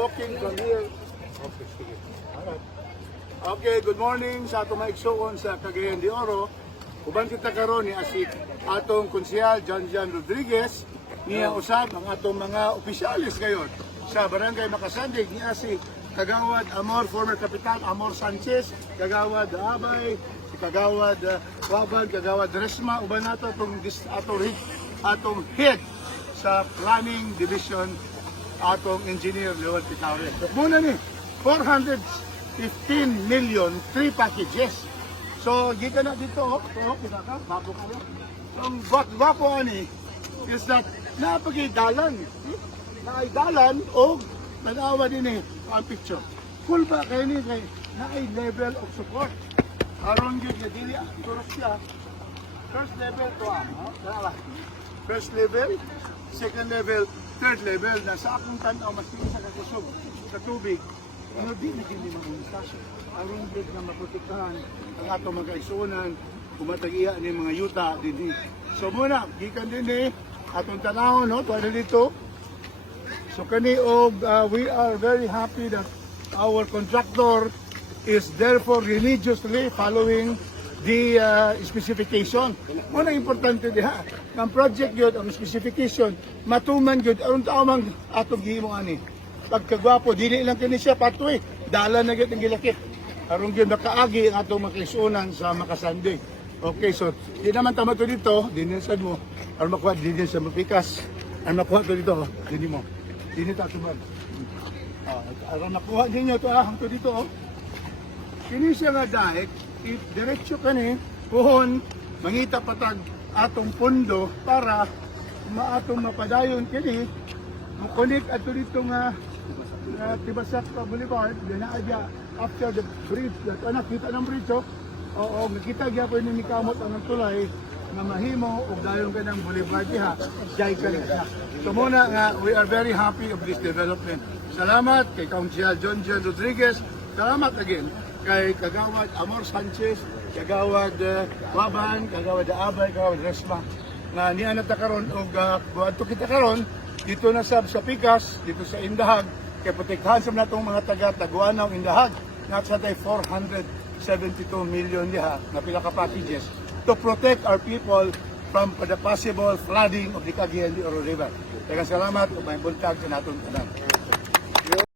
walking from here. Okay, sige. Alright. Okay, good morning sa atong mga igsuon sa Cagayan de Oro. Uban kita karon ni asik atong konsyal John John Rodriguez niya usab ang atong mga opisyalis ngayon sa Barangay Makasandig ni asik Kagawad Amor, former Kapitan Amor Sanchez, Kagawad Abay, si Kagawad uh, Waban, Kagawad Resma, uban nato atong atong atong head sa Planning Division atong engineer Leon Pitaure. Muna ni 415 million, three packages. So, gika na dito, oh, oh, kita ka, babo ka lang. So, ang gwap- gwapo ani is that napagidalan. Naidalan o nanawa din eh, ang picture. Cool ba kayo ni kay naay level of support. Aron yun, na dili, turok siya. First level to ah, oh, dalawa. First level, second level, third level na sa akong tanaw mas sa kakusog sa tubig. Ano di na hindi magunistasyon. Aron yun na maprotektahan ang atong mga isunan, kumatag-iya ni mga yuta din. So muna, gikan din eh, atong tanaw no, tuwa dito. So kani og uh, we are very happy that our contractor is therefore religiously following the uh, specification. Muna importante diha. Ang project yun, ang specification, matuman yun, aron tamang atong gihimo ani. Pagkagwapo, dili lang kini siya patoy. Dala na gyud ang gilakit. Aron gyud makaagi ang atong makisunan sa makasandig. Okay, so di naman tama to dito, dinisan mo. Aron makuha din sa mapikas. Aron makuha to dito, dini mo. Dini ta tuman. Ah, aron nakuha ninyo to ah, to dito oh. Kini siya nga dahil, if diretso ka ni, puhon, mangita patag atong pundo para maatong mapadayon kini, mukunik ato dito nga nga Tibasak pa Boulevard, din na adya after the bridge, that anak kita ng bridge oh. Oo, nakita gyud po ni kamot ang tulay nga mahimo og dayon ka ng boulevard diha, jay ka. So muna nga, we are very happy of this development. Salamat kay Council John John Rodriguez. Salamat again kay Kagawad Amor Sanchez, Kagawad uh, Waban, Kagawad Abay, Kagawad Resma nga niya na karon og uh, kita karon dito na sab sa Pikas, dito sa Indahag kay protektahan sa natong mga taga Taguanaw Indahag nga sa tay 472 million diha na pila ka packages to protect our people from the possible flooding of the Cagayan de Oro River. Kaya salamat ug may buntag sa natong tanan.